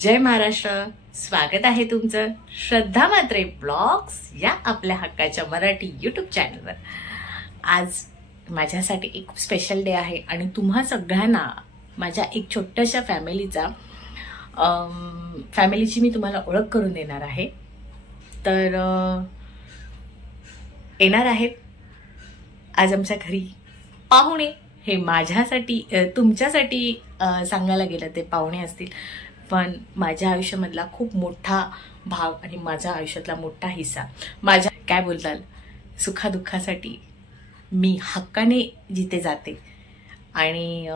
जय महाराष्ट्र. स्वागत आहे तुमचं श्रद्धा म्हात्रे ब्लॉग्स या आपल्या हक्काच्या मराठी यूट्यूब चॅनलवर. आज माझ्यासाठी एक स्पेशल डे आहे आणि तुम्हा सगळ्यांना माझ्या एक छोट्याशा फॅमिलीची मी तुम्हाला ओळख करून देणार आहे. तर येणार आहेत आज आमच्या घरी पाहुणे. हे माझ्यासाठी तुमच्यासाठी सांगायला गेलं ते पाहुणे असतील, पण माझ्या आयुष्यामधला खूप मोठा भाग आणि माझ्या आयुष्यातला मोठा हिस्सा, माझ्या काय बोलताल सुखादुःखासाठी मी हक्काने जिथे जाते. आणि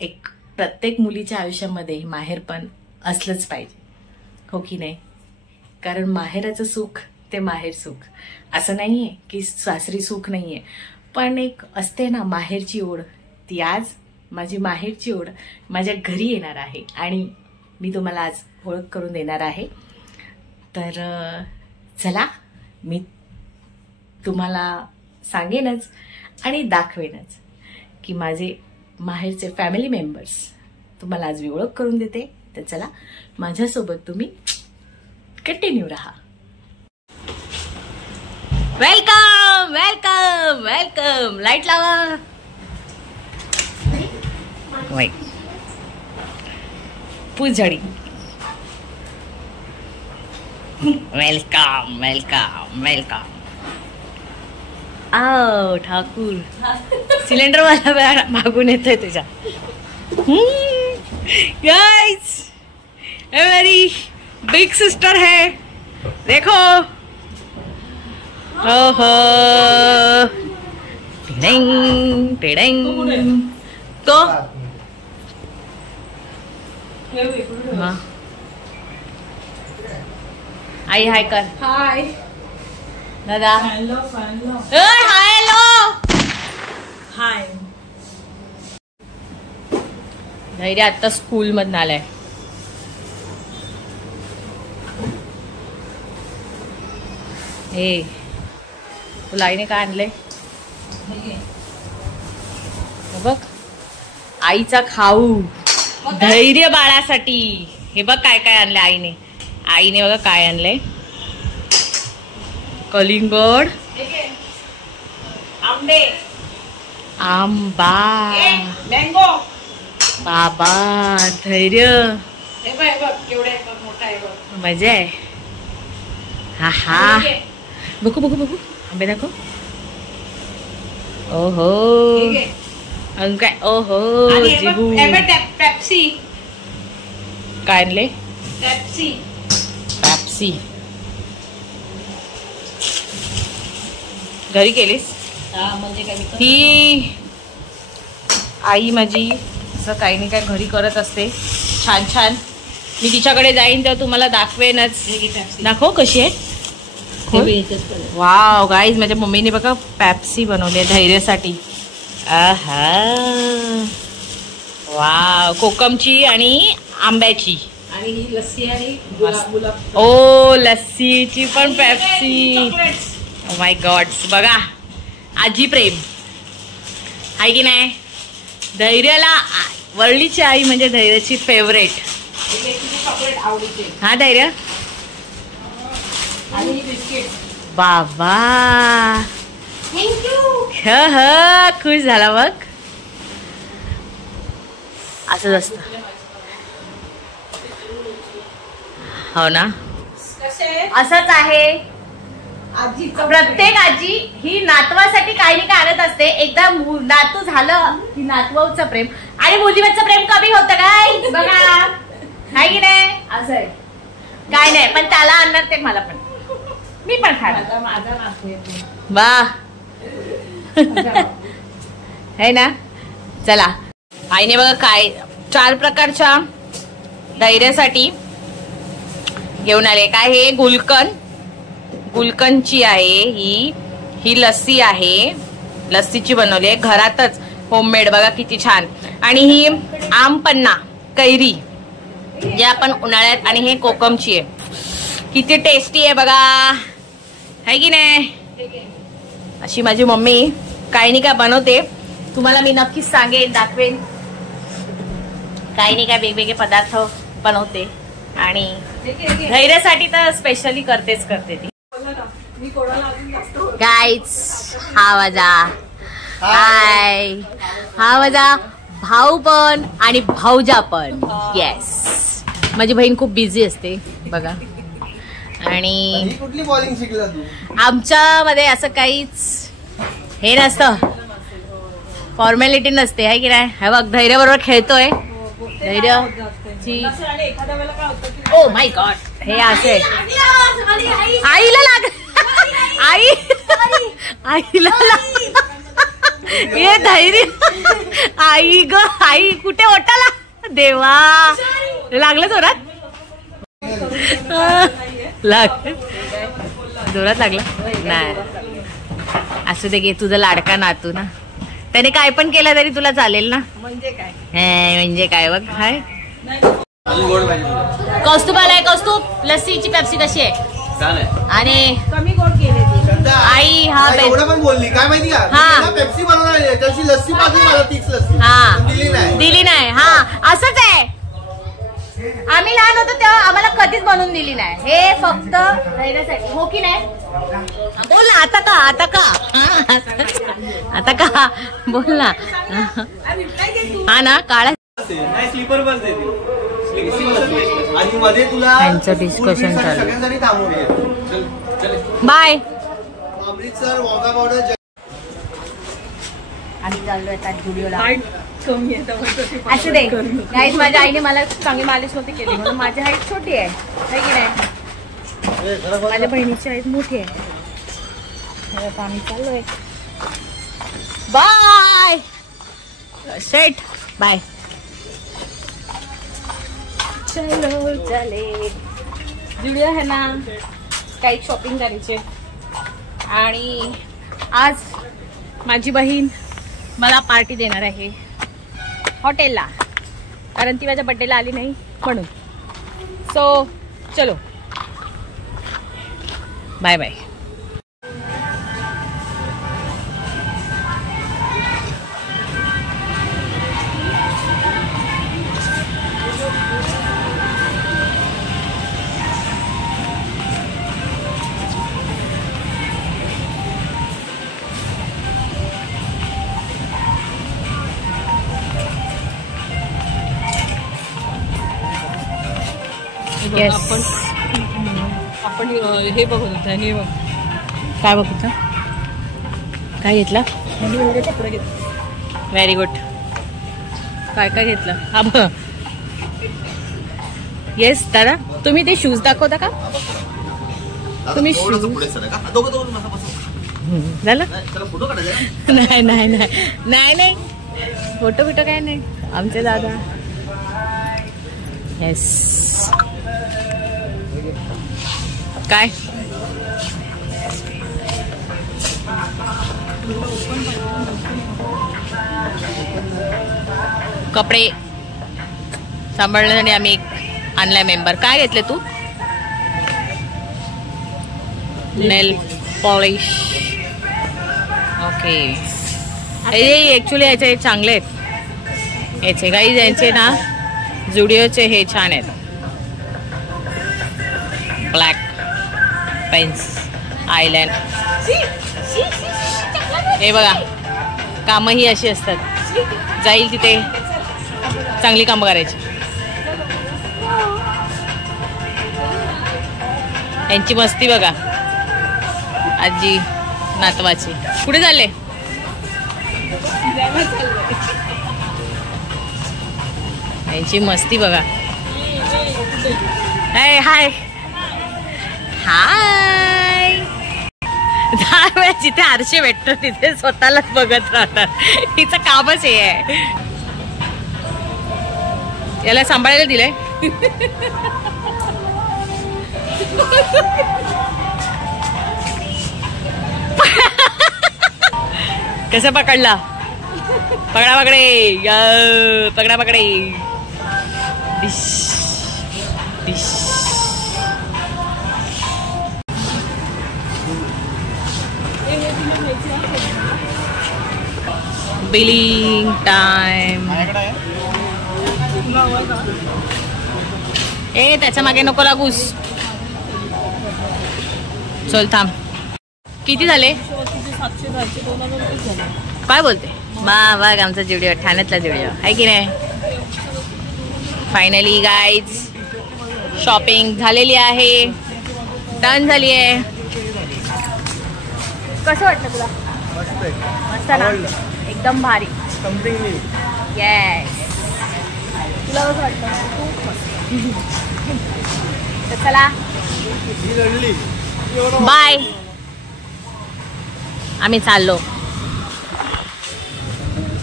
एक प्रत्येक मुलीच्या आयुष्यामध्ये माहेर पण असलंच पाहिजे, हो की नाही? कारण माहेराचं सुख ते माहेर सुख असं नाहीये की सासरी सुख नाहीये, पण एक असते ना माहेरची ओढ. ती आज माझी माहेरची ओढ माझ्या घरी येणार आहे आणि मी तुम्हाला आज ओळख करून देणार आहे. तर चला, मी तुम्हाला सांगेनच आणि दाखवेनच की माझे माहेरचे फॅमिली मेंबर्स तुम्हाला आज मी ओळख करून देते. तर चला, माझ्यासोबत तुम्ही कंटिन्यू राहा. Welcome welcome welcome. लाईट लावा. वाईट पूजडी. Welcome welcome welcome. आओ ठाकूर, सिलेंडर वाला मागून येतोय तुझ्या. गाइस, ए मेरी बिग सिस्टर है, देखो. ओहो, टिडिंग टिडिंग. तो आई हाय कर. हाय दादा. Hello hi. Hello hi. धैर्य आता स्कूल मधून आलाय. हे तुला आईने काय आणलंय बघ. आईचा खाऊ धैर्य बाळासाठी. हे बघ काय काय आणलंय आईने. आईने बघा काय आणलंय. कलिंगड, आंबे, आंबा, मँगो. बाबा धैर्य मजा आहे. हा हा. बघू बघू बघू आंबे दाखव. ओहो काय. ओहो जिबू. पेप्सी काय आणले. पेप्सी पेप्सी घरी केलीस ही आई माझी. असं काही नाही काय घरी करत असते छान छान. मी तिच्याकडे जाईन तेव्हा तुम्हाला दाखवेनच. दाखव कशी आहे. वाव गाईज, माझ्या मम्मीने बघा पेप्सी बनवली आहे धैर्यासाठी. आहा वाव. कोकमची आणि आंब्याची आणि लस्सी आणि गुलाब. ओ लस्सीची पण पेप्सी. Oh my God. बघा आजी प्रेम आहे की नाही. धैर्याला वरळीची आई म्हणजे धैर्याची फेवरेट. हा धैर्य. बाबा खुश झाला बघ. असंच असतं हो ना. असंच आहे. प्रत्येक आजी ही नातवासाठी काही नाही काय आणत असते. एकदा नातू झालं की नातवाचं प्रेम आणि मुलीवरचं प्रेम कमी होतं काय बघा. नाही की नाही. असं आहे काय नाही, पण त्याला आणणार ते मला पण. मी पण खाणार. माझा नातू वा है ना. चला, आईने बघा काय 4 प्रकारच्या धैर्यासाठी घेऊन आले. काय हे गुलकंदची आहे. ही लस्सी आहे. लस्सीची बनवली आहे घरातच होममेड. बघा किती छान. आणि ही आमपन्ना कैरी जे आपण उन्हाळ्यात. आणि हे कोकमची आहे. किती टेस्टी आहे बघा, है की नाही. अशी माझी मम्मी काही नाही काय बनवते. तुम्हाला मी नक्कीच सांगेन, दाखवेन. काही नाही काय वेगवेगळे पदार्थ बनवते. आणि धैर्यासाठी तर स्पेशली करतेच करते ती. गाईज हा माझा हाय, हा माझा भाऊ पण आणि भाऊजा पण. येस, माझी बहीण खूप बिझी असते बघा. आणि कुठली बॉलिंग शिकला तू? आमच्यामध्ये असं काहीच हे नसतं, फॉर्मॅलिटी नसते आहे की नाही. हे बघ धैर्य बरोबर खेळतोय. धैर्य ओ माय गॉड, हे असे आईला लाग, आई आईला लाग. हे धैर्य आई ग, आई कुठे ओटाला देवा, लागलं जोरात, लाग जोरात लागला नाही. असू दे गे, तुझा लाडका नातू ना, त्याने काय पण केलं तरी तुला चालेल ना. म्हणजे काय बघ. हाय कौस्तुभ आलाय. कौस्तुभ, लस्सीची पेप्सी कशी आहे? आणि कमी गोड केले आई. हा एवढं पण बोलली काय माहिती का? हा पेप्सी बनवणार त्याची लस्सी पाहिजे मला, तीच लस्सी दिली नाही. हा असंच आहे, आम्ही लहान होतो तेव्हा आम्हाला कधीच बनवून दिली नाही. हे फक्त धैर्यासाठी, हो की नाही? बोल ना आता का, आता का, आता का बोल ना. हा ना, काळा स्लीपर बस देते आणि मध्ये तुला त्यांचं डिस्कशन चालू. सगळ्यांसाठी थांबवले. बाय. अमृतसर वॉगा बॉर्डर. आम्ही चाललोय आता जुडिओला. असू दे गाईज, माझ्या आईने मला चांगली मालिश नव्हती केली म्हणून माझी हाईट छोटी आहे की नाही. माझ्या बहिणीची हाईट मोठी आहे. आता आम्ही चाललोय. बाय सेट, बाय. चलो चले, जुडिओ आहे ना, काही शॉपिंग करायचे. आणि आज माझी बहीण मला पार्टी देणार आहे हॉटेलला, कारण ती माझ्या बर्थडेला आली नाही म्हणून. सो चलो, बाय बाय. Yes. आपण हे बघत होता, हे बघ काय बघ होतं, काय घेतला? कपडे घेतले. Very good. काय काय घेतलं? हा बघ. येस दादा, तुम्ही ते शूज दाखवता का? तुम्ही शूज झालं? नाही नाही नाही नाही नाही, फोटो बिटो काय नाही आमचे दादा. येस. काय कपडे सांभाळण्यासाठी आम्ही एक आणलाय मेंबर. काय घेतले तू? नेल पॉलिश. ओके. हे ऍक्च्युली याचे चांगले आहेत, याचे काही यांचे ना जुडिओचे हे छान आहेत. Black pens, island. हे बघा, कामं ही अशी असतात, जाईल तिथे चांगली कामं करायची. यांची मस्ती बघा, आजी नातवाची. कुठे चालले? यांची मस्ती बघा. हाय हाय हाय. जिथे आरशे भेटतो तिथे स्वतःलाच बघत राहतात. हिचं कामच हे आहे. याला सांभाळायला दिलंय. कसं पकडला? पकडा पकडे, पकडा पकडे. Dish dish. Billing time. ए त्याच्या मागे नको लागूस. चल थांब. किती झाले? 700 काय बोलते? बघ आमचा जुडिओ, ठाण्यातला जुडिओ आहे की नाही. फायनली गाईज शॉपिंग झालेली आहे, डन झाली आहे. कसं वाटतं तुला? मस्त ना, एकदम भारी. येस. तुला कसं वाटतं? तर चला बाय, आम्ही चाललो.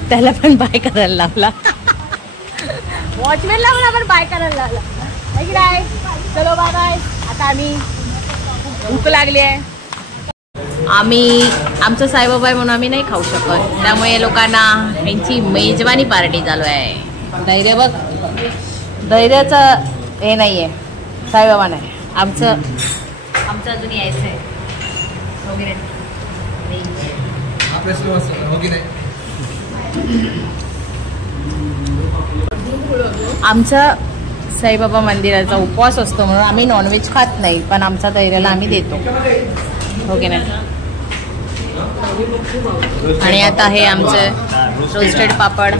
त्याला पण बाय करायला लावला, वॉचमॅन लावला पण बाय करायला लावला. नाही चलो बाय बाय. आता आम्ही, भूक लागली आहे. आम्ही आमचं साईबाबा म्हणून आम्ही नाही खाऊ शकत, त्यामुळे लोकांना यांची मेजवानी पार्टी चालू आहे. धैर्य बघ, धैर्याचं हे नाही आहे, साईबाबा नाही. आमचं अजून यायचं आहे वगैरे. आमचं साईबाबा मंदिराचा उपवास असतो म्हणून आम्ही नॉनव्हेज खात नाही, पण आमचा धैर्याला आम्ही देतो, हो की नाही. आणि आता हे आमचं रोस्टेड पापड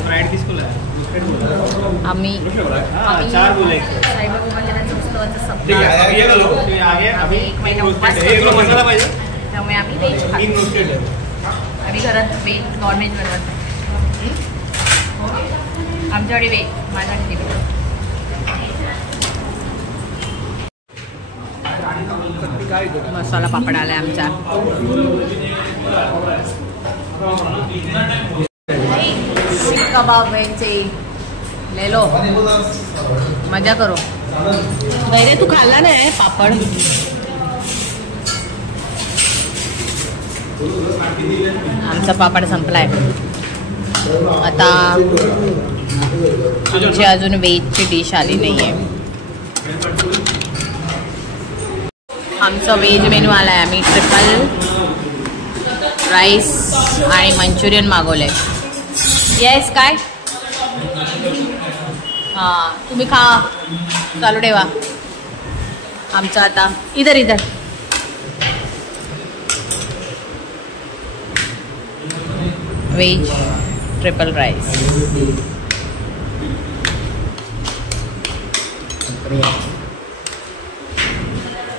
आम्ही साईबाबा मंदिराच्या उत्सवाचं सप्ताह, एक महिना उपवास करतो, त्यामुळे आम्ही व्हेज खातो. आम्ही घरात व्हेज नॉनव्हेज बनवत नाही. आमच्याकडे व्हेज, माझ्याकडे व्हेज. मसाला पापड आलाय आमचा. सीख कबाब वेजचे ले लो, मजा करो. धैर्य तू खाल्ला नाही पापड? आमचा पापड संपलाय. आता आमची अजून व्हेजची डिश आली नाहीये. आमचा व्हेज मेनू आलाय. आम्ही ट्रिपल राईस आणि मंचुरियन मागवलंय. येस काय? हां तुम्ही खा, चालू ठेवा. आमचं आता इधर इधर व्हेज ट्रिपल राईस.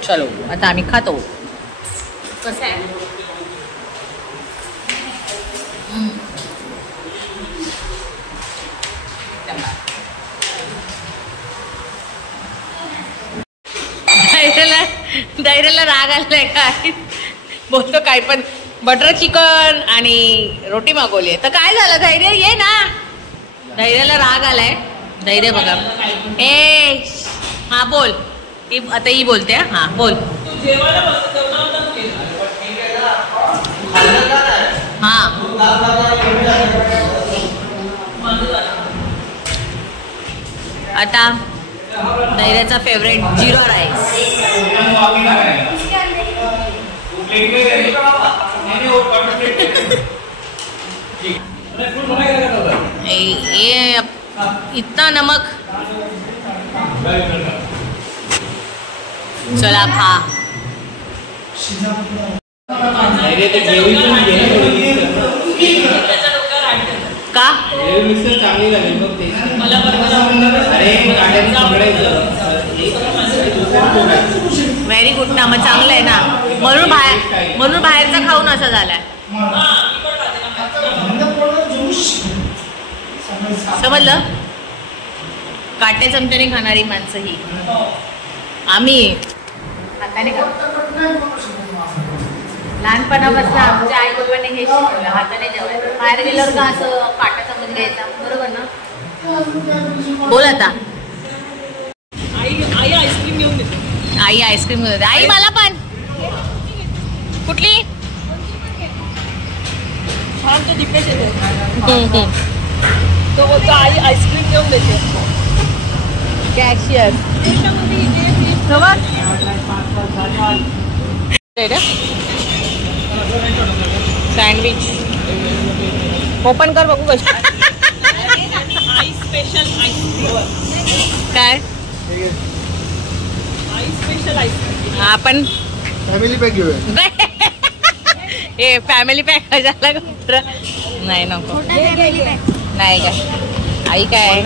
चलो आता आम्ही खातो. कसं आहे? धैर्याला राग आलाय काय? बोलतो काय पण. बटर चिकन आणि रोटी मागवली आहे. तर काय झालं धैर्य, ये ना. धैर्याला राग आलाय. धैर्य बघा. ए हा बोल. आता ही बोलते. हा बोल. हा आता धैर्याचा फेवरेट जिरा राईस. ये इतना नमक. चला खा. का व्हेरी गुड ना, मग चांगलं आहे ना. म्हणून बाहेरचा खाऊन असं झालाय. समजलं? काटे चमच्याने खाणारी माणसं ही. आम्ही हाताने लहानपणापासून आमच्या आई बाबांनी हे शिकवलं, हाताने जेवायचं. बाहेर गेल्यावर का असं काटा चमच घ्यायचा, बरोबर ना? बोल आता. आई आईस्क्रीम घेऊन देते. आई आईस्क्रीम घेऊन देते. आई मला पण. कुठली? छान तो दिपेश येतो. तो बोलतो आई आईस्क्रीम घेऊन देते. कॅशियर सँडविच ओपन कर बघू कशी. आई स्पेशल आईस्क्रीम काय स्पेशल आईस्क्रीम. आपण फॅमिली पॅक घेऊया. हे फॅमिली पॅक कशाला नाही नको नाही काय आई काय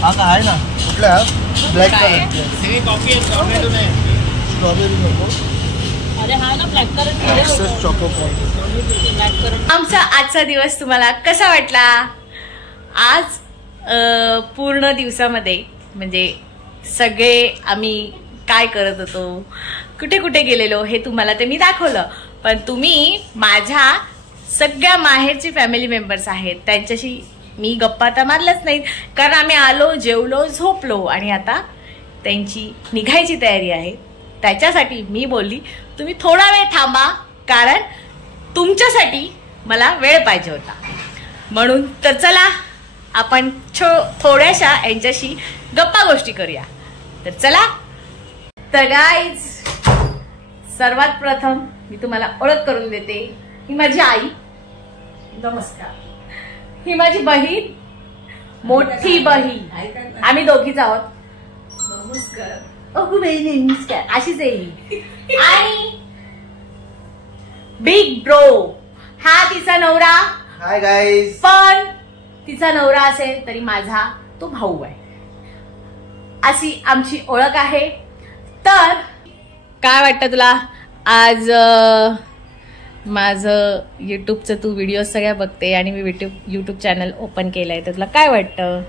हा का आहे ना कुठला ब्लॅक कलर स्ट्रॉबेरी नको. अरे हा ना black colour choco black colour. आमचा आजचा दिवस तुम्हाला कसा वाटला? आज पूर्ण दिवसामध्ये म्हणजे सगळे आम्ही काय करत होतो, कुठे कुठे गेलेलो हे तुम्हाला ते मी दाखवलं. पण तुम्ही माझ्या सगळ्या माहेरची फॅमिली मेंबर्स आहेत त्यांच्याशी मी गप्पा तर मारलंच नाहीत, कारण आम्ही आलो, जेवलो, झोपलो आणि आता त्यांची निघायची तयारी आहे. त्याच्यासाठी मी बोलली तुम्ही थोडा वेळ थांबा, कारण तुमच्यासाठी मला वेळ पाहिजे होता म्हणून. तर चला आपण थोड्याशा यांच्याशी गप्पा गोष्टी करूया. तर चला. तर गाईज, सर्वात प्रथम मी तुम्हाला ओळख करून देते. ही माझी आई, नमस्कार. ही माझी बहीण, मोठी बहीण, आम्ही दोघीच आहोत. नमस्कार. अगो बहीण नमस्कार, अशीच आहे ही. आणि बिग ब्रो, हा तिचा नवरा. Hi guys. पण तिचा नवरा असेल तरी माझा तो भाऊ आहे, अशी आमची ओळख आहे. तर काय वाटतं तुला? आज माझं युट्यूबचं तू व्हिडिओ सगळ्या बघते आणि मी युट्यूब चॅनल ओपन केलंय, तर तुला काय वाटतं?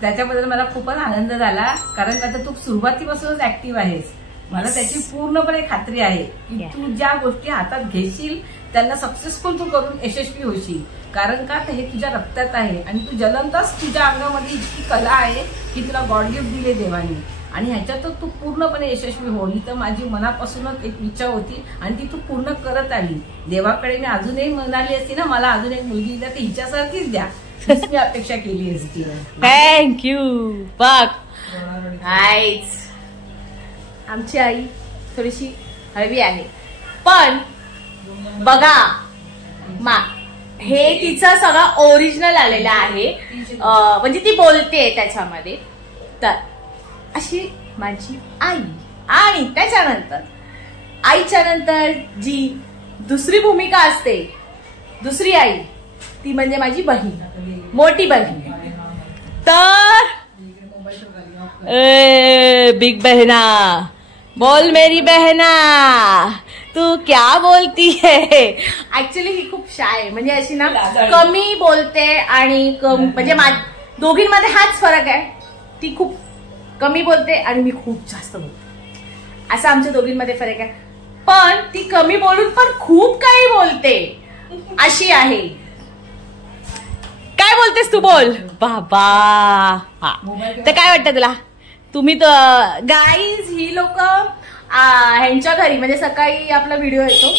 त्याच्याबद्दल मला खूपच आनंद झाला, कारण आता तू सुरुवातीपासूनच ऍक्टिव्ह आहेस. मला त्याची पूर्णपणे खात्री आहे की तू ज्या गोष्टी हातात घेशील त्यांना सक्सेसफुल तू करून यशस्वी होशील. कारण का हे तुझ्या रक्तात आहे आणि तू जन्मताच तुझ्या अंगामध्ये इतकी कला आहे की तुला गॉड गिफ्ट दिले देवाने, आणि ह्याच्यात तू पूर्णपणे यशस्वी हो. ही तर माझी मनापासूनच एक इच्छा होती आणि ती तू पूर्ण करत आली. देवाकडे मी अजूनही म्हणाली असती ना मला अजून एक मुलगी द्या, ती हिच्यासारखीच द्या, मी अपेक्षा केली असती. थँक्यू. बघ गाईज, आमची आई थोडीशी हळवी आहे, पण बघा हे तिचं सगळं ओरिजिनल आलेलं आहे, म्हणजे ती बोलते त्याच्यामध्ये. तर अशी माझी आई. आणि त्याच्यानंतर आईच्या नंतर जी दुसरी भूमिका असते, दुसरी आई, ती म्हणजे माझी बहीण, मोठी बहीण. तर बिग बहना, बोल मेरी बहना, तू क्या बोलती है. ऍक्च्युली ही खूप शाय, म्हणजे अशी ना कमी बोलते आणि म्हणजे दोघींमध्ये हाच फरक आहे. ती खूप कमी बोलते आणि मी खूप जास्त बोलते, असा आमच्या दोघींमध्ये फरक आहे. पण ती कमी बोलून पण खूप काही बोलते अशी आहे. काय बोलतेस तू? बोल बाबा. हा, तर काय वाटतं तुला? तुम्ही गाईज, ही लोक ह्यांच्या घरी म्हणजे सकाळी आपला व्हिडिओ येतो,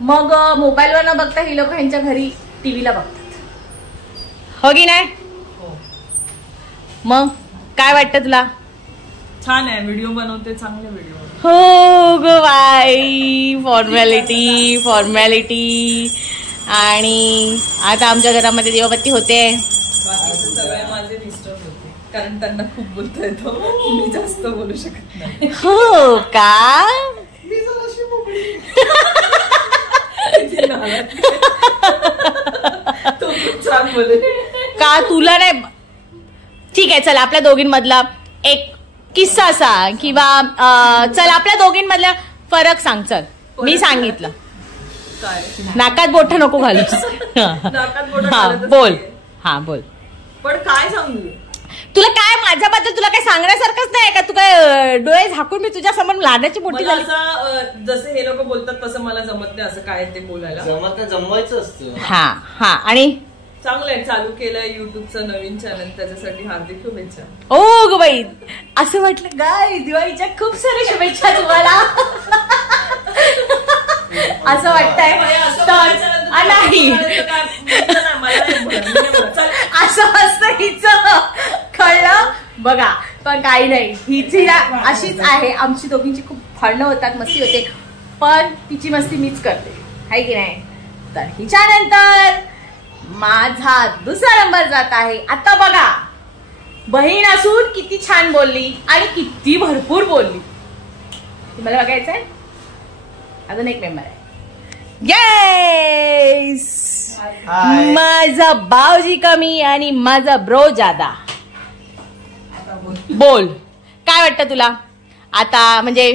मग मोबाईलवर न बघता ही लोक ह्यांच्या घरी टीव्हीला बघतात, हो की नाही? मग काय वाटतं तुला? छान आहे, व्हिडिओ बनवते, चांगले व्हिडिओ. हो ग बाई, फॉर्मॅलिटी फॉर्मॅलिटी. आणि आता आमच्या घरामध्ये दिवाबत्ती होते. सगळे माझे मिस्टर होते, कारण त्यांना खूप बोलता येतो, मी जास्त बोलू शकत नाही. हो का? तो खूप छान बोले का? तुला नाही? ठीक आहे, चल आपल्या दोघींमधला एक किस्सा सांग, किंवा चल आपल्या दोघींमधला फरक सांग. चल, मी सांगितलं, नाकात बोट नको घालूस. हा बोल. हा बोल. पण काय सांगू तुला? काय माझ्याबद्दल तुला काय सांगण्यासारखंच नाही का? तू काय डोळे झाकून मी तुझ्या समोर लहानाची मोठी झाली? जसे हे लोक बोलतात तसं मला जमत नाही, असं काय ते बोलायला जमत नाही, जमवायचं असतं. हा हा. आणि चांगलंय, चालू केलंय युट्यूबचं नवीन चॅनल, त्याच्यासाठी हार्दिक शुभेच्छा. ओ ग बाई, असं वाटलं गाय दिवाळीच्या खूप साऱ्या शुभेच्छा तुम्हाला. असं वाटतंय नाही, असं असतं हिचं, कळलं? बघा, पण काही नाही, हिची अशीच आहे. आमची दोघींची खूप भांडणं होतात, मस्ती होते, पण तिची मस्ती मीच करते, आहे की नाही? तर हिच्या नंतर माझा दुसरा नंबर जात आहे. आता बघा, बहीण असून किती छान बोलली आणि किती भरपूर बोलली. तुम्हाला बघायचंय? अजून एक मेंबर आहे. येस, माझा भाऊजी कमी आणि माझा ब्रो जादा. बोल, काय वाटतं तुला आता? म्हणजे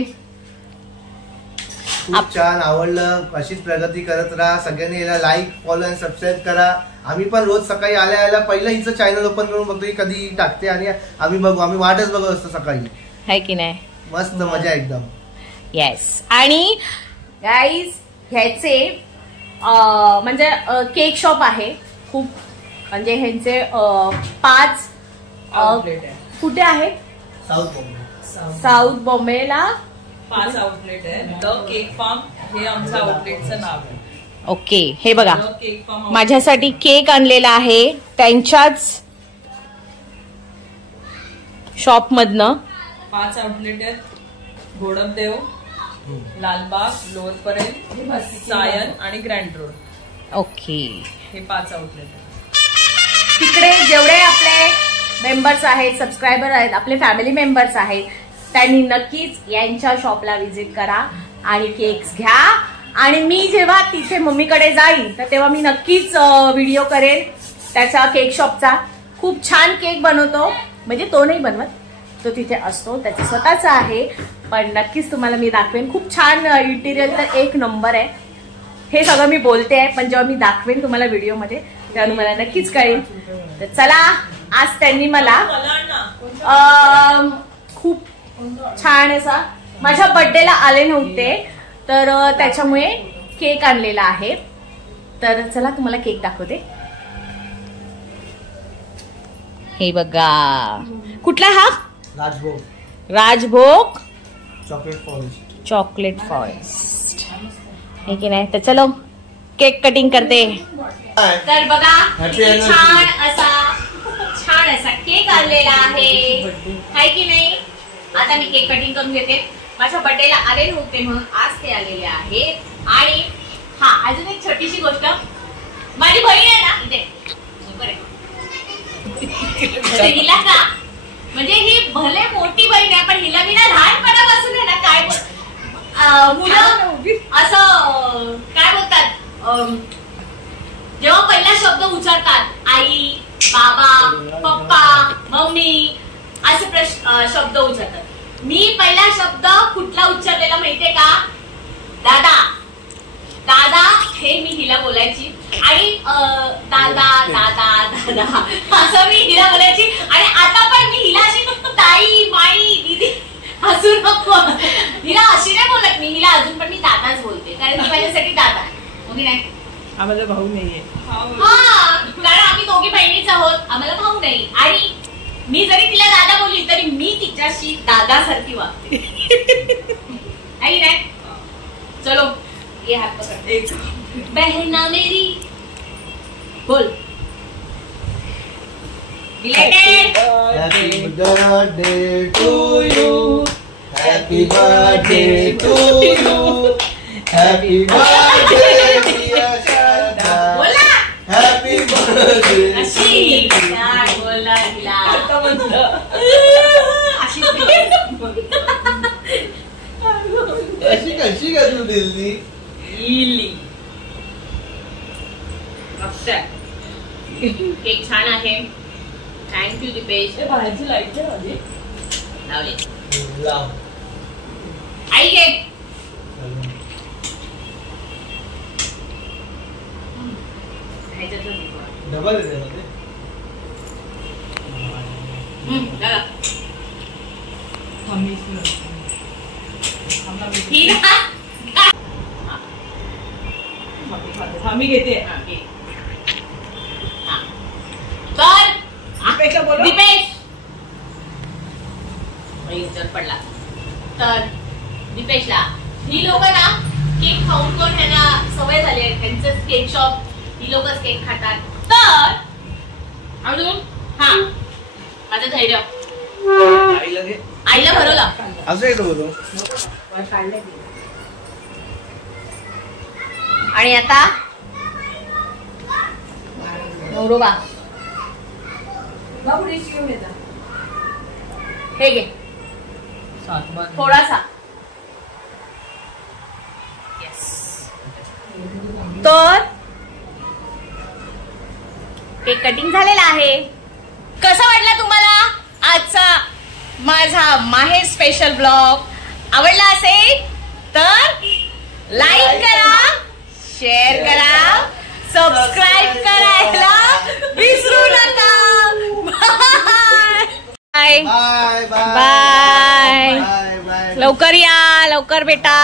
खूप छान, आवडलं. अशीच प्रगती करत राहा. सगळ्यांनी याला लाईक, फॉलो आणि सबस्क्राईब करा. आम्ही पण रोज सकाळी आल्या पहिलं हिचं चॅनल ओपन करून बघतो की कधी टाकते आणि आम्ही बघू. आम्ही वाटच बघत असतो सकाळी, आहे की नाही? मस्त मजा एकदम. येस. आणि गाईज ह्याचे म्हणजे केक शॉप आहे खूप, म्हणजे ह्यांचे 5 कुठे आहेत? साऊथ बॉम्बेला 5 आउटलेट आहे. द केक फार्म हे आमचं आउटलेटचं नाव आहे. ओके, हे बघा केक फार्म माझ्यासाठी केक आणलेला आहे त्यांच्याच शॉप मधनं. 5 आउटलेट आहेत. घोडपदेव, लालबाग, लोअर परेल, सायन आणि ग्रँड रोड. ओके, हे 5 आउटलेट आहेत. तिकडे जेवढे आपले मेंबर्स आहेत, सबस्क्रायबर आहेत, आपले फॅमिली मेंबर्स आहेत, त्यांनी नक्कीच यांच्या शॉपला व्हिजिट करा आणि केक्स घ्या. आणि मी जेव्हा तिथे मम्मीकडे जाईन तर तेव्हा मी नक्कीच व्हिडिओ करेन त्याचा केक शॉपचा. खूप छान केक बनवतो, म्हणजे तो नाही बनवत, तो तिथे असतो, त्याचं स्वतःचा आहे, पण नक्कीच तुम्हाला मी दाखवेन. खूप छान इंटिरियर तर एक नंबर आहे. हे सगळं मी बोलते आहे, पण जेव्हा मी दाखवेन तुम्हाला व्हिडिओमध्ये तेव्हा तुम्हाला नक्कीच कळेल. तर चला, आज त्यांनी मला खूप छान असा, माझ्या बर्थडेला आले नव्हते तर त्याच्यामुळे केक आणलेला आहे. तर चला तुम्हाला केक दाखवते. हे बघा, कुठला हा? राजभोग चॉकलेट फॉरेस्ट, हे की नाही? तर चलो केक कटिंग करते. तर बघा छान असा केक आणलेला आहे की नाही? आता मी केक कटिंग करून घेते. माझ्या बर्थडेला आले नव्हते म्हणून आज ते आलेले आहेत. आणि हा, अजून एक छोटीशी गोष्ट, माझी बहीण आहे ना इथे, हिला का, म्हणजे ही भले मोठी बहीण आहे पण हिला मी ना लहानपणापासून आहे ना काय मुलं असं काय बोलतात, जेव्हा पहिला शब्द उच्चारतात आई, बाबा, पप्पा, मम्मी असे शब्द उच्चारतात. मी पहिला शब्द कुठला उच्चारलेला माहितीये का? दादा. दादा हे मी हिला बोलायची आणि दादा दादा दादा असं मी हिला बोलायची. आणि आता पण मी हिला अशी ताई, माई, दीदी हसू नको, हिला अशी नाही बोलत मी. हिला अजून पण मी दादाच बोलते, कारण ती माझ्यासाठी दादा आहे. ओके नाही? आम्हाला भाऊ नाहीये. हा, कारण आम्ही दोघी बहिणीच आहोत, आम्हाला भाऊ नाही. आणि मी जरी तिला दादा बोलली तरी मी तिच्याशी दादासारखी वागते. आई नाही? चलो ये हात पकड. एक बहना मेरी बोल. Belated. Happy birthday to you. Happy birthday to you. Happy birthday dear Shada. बोला. Happy birthday. अशी काय बोला हिला. आता म्हणलं अशी अशी कशी करू दिली? इली केक छान आहे. थँक्यू दीपेश. बाहेरची लाईट आहे लावले. लाव. आई केक डबल आहे ना ते? आम्ही घेते. तर दीपेश पडला तर दीपेशला ही लोक ना केक खाऊन कोण त्यांना सवय झाली आहे, त्यांचं केक शॉप, ही लोकच केक खातात. तर अजून हा माझं धैर्य आईला भरवलं असं येतो बोलतो. आणि आता नवरोबा हे घे थोडासा. तर केक कटिंग झालेला आहे. कसा वाटला तुम्हाला आजचा माझा माहेर स्पेशल ब्लॉग? आवडला असेल तर लाईक करा, शेअर करा, सबस्क्राईब करायला विसरू नका. Bye bye bye bye. Bye bye. लवकर या, लवकर बेटा.